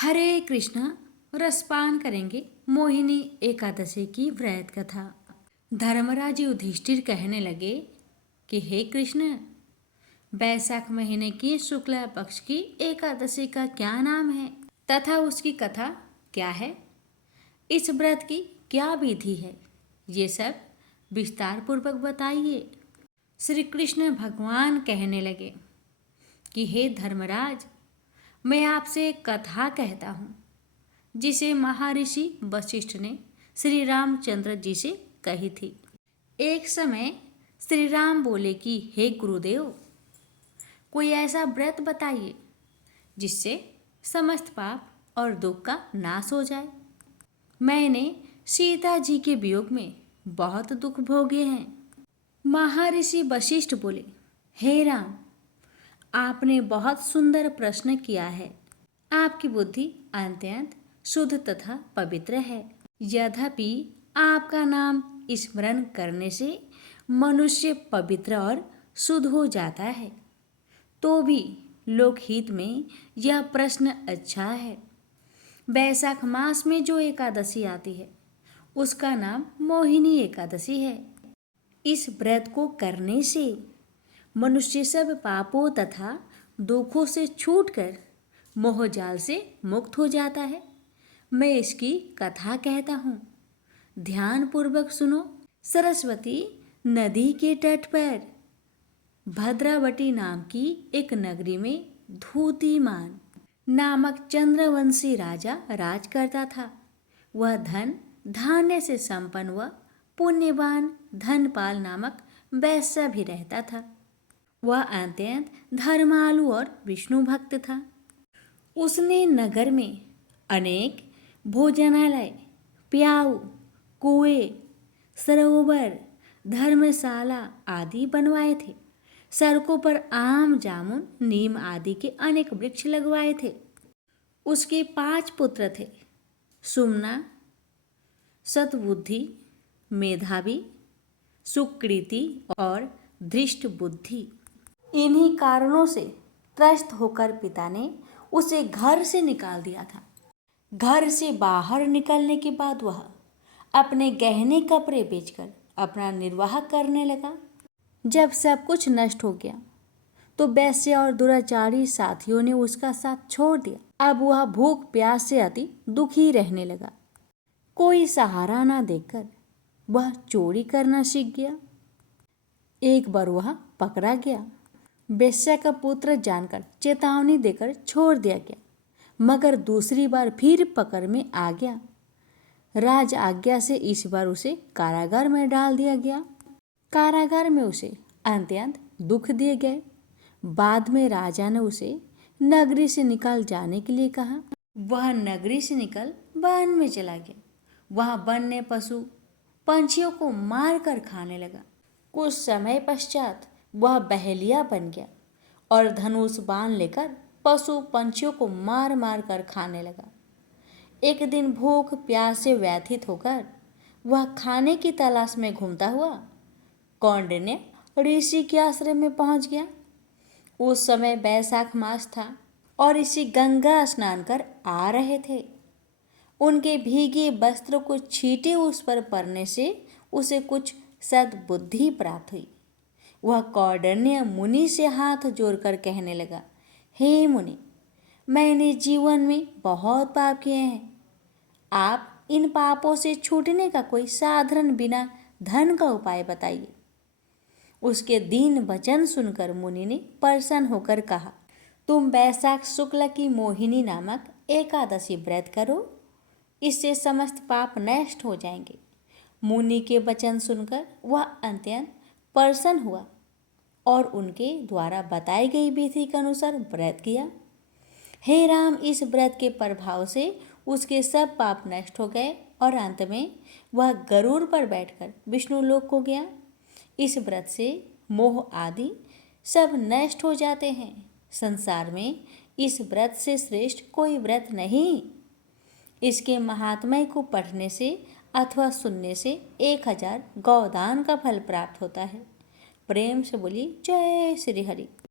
हरे कृष्णा। रसपान करेंगे मोहिनी एकादशी की व्रत कथा। धर्मराज युधिष्ठिर कहने लगे कि हे कृष्ण, बैसाख महीने की शुक्ला पक्ष की एकादशी का क्या नाम है तथा उसकी कथा क्या है? इस व्रत की क्या विधि है? ये सब विस्तार पूर्वक बताइए। श्री कृष्ण भगवान कहने लगे कि हे धर्मराज, मैं आपसे एक कथा कहता हूँ जिसे महर्षि वशिष्ठ ने श्री रामचंद्र जी से कही थी। एक समय श्री राम बोले कि हे गुरुदेव, कोई ऐसा व्रत बताइए जिससे समस्त पाप और दुख का नाश हो जाए। मैंने सीता जी के वियोग में बहुत दुख भोगे हैं। महर्षि वशिष्ठ बोले, हे राम, आपने बहुत सुंदर प्रश्न किया है। आपकी बुद्धि अत्यंत शुद्ध तथा पवित्र है। यद्यपि आपका नाम स्मरण करने से मनुष्य पवित्र और शुद्ध हो जाता है, तो भी लोकहित में यह प्रश्न अच्छा है। बैसाख मास में जो एकादशी आती है उसका नाम मोहिनी एकादशी है। इस व्रत को करने से मनुष्य सब पापों तथा दुखों से छूटकर मोहजाल से मुक्त हो जाता है। मैं इसकी कथा कहता हूँ, ध्यान पूर्वक सुनो। सरस्वती नदी के तट पर भद्रावती नाम की एक नगरी में धूतिमान नामक चंद्रवंशी राजा राज करता था। वह धन धान्य से संपन्न व पुण्यवान धनपाल नामक वैश्य भी रहता था। वह अत्यंत धर्मालु और विष्णु भक्त था। उसने नगर में अनेक भोजनालय, प्याऊ, कुएं, सरोवर, धर्मशाला आदि बनवाए थे। सड़कों पर आम, जामुन, नीम आदि के अनेक वृक्ष लगवाए थे। उसके 5 पुत्र थे, सुमना, सतबुद्धि, मेधावी, सुकृति और धृष्ट बुद्धि। इन्हीं कारणों से त्रस्त होकर पिता ने उसे घर से निकाल दिया था। घर से बाहर निकलने के बाद वह अपने गहने कपड़े बेचकर अपना निर्वाह करने लगा। जब सब कुछ नष्ट हो गया तो वैश्य और दुराचारी साथियों ने उसका साथ छोड़ दिया। अब वह भूख प्यास से अति दुखी रहने लगा। कोई सहारा ना देखकर वह चोरी करना सीख गया। एक बार वह पकड़ा गया। वेश्या का पुत्र जानकर चेतावनी देकर छोड़ दिया गया, मगर दूसरी बार फिर पकड़ में आ गया। राज आज्ञा से इस बार उसे कारागार में डाल दिया गया। कारागार में उसे अत्यंत दुख दिए गए। बाद में राजा ने उसे नगरी से निकल जाने के लिए कहा। वह नगरी से निकल वन में चला गया। वह वन में पशु पंछियों को मार कर खाने लगा। कुछ समय पश्चात वह बहेलिया बन गया और धनुष बाण लेकर पशु पंछियों को मार मार कर खाने लगा। एक दिन भूख प्यास से व्यथित होकर वह खाने की तलाश में घूमता हुआ कौंडिन्य ऋषि के आश्रम में पहुंच गया। उस समय बैसाख मास था और ऋषि गंगा स्नान कर आ रहे थे। उनके भीगे वस्त्रों को छींटे उस पर पड़ने से उसे कुछ सद्बुद्धि प्राप्त हुई। वह कौंडिन्य मुनि से हाथ जोड़कर कहने लगा, हे मुनि, मैंने जीवन में बहुत पाप किए हैं। आप इन पापों से छूटने का कोई साधारण बिना धन का उपाय बताइए। उसके दीन वचन सुनकर मुनि ने प्रसन्न होकर कहा, तुम बैसाख शुक्ल की मोहिनी नामक एकादशी व्रत करो, इससे समस्त पाप नष्ट हो जाएंगे। मुनि के वचन सुनकर वह अत्यंत प्रसन्न हुआ और उनके द्वारा बताई गई विधि के अनुसार व्रत किया। हे राम, इस व्रत के प्रभाव से उसके सब पाप नष्ट हो गए और अंत में वह गरुड़ पर बैठकर विष्णु लोक को गया। इस व्रत से मोह आदि सब नष्ट हो जाते हैं। संसार में इस व्रत से श्रेष्ठ कोई व्रत नहीं। इसके महात्म्य को पढ़ने से अथवा सुनने से 1000 गौदान का फल प्राप्त होता है। प्रेम से बोली जय श्री हरि।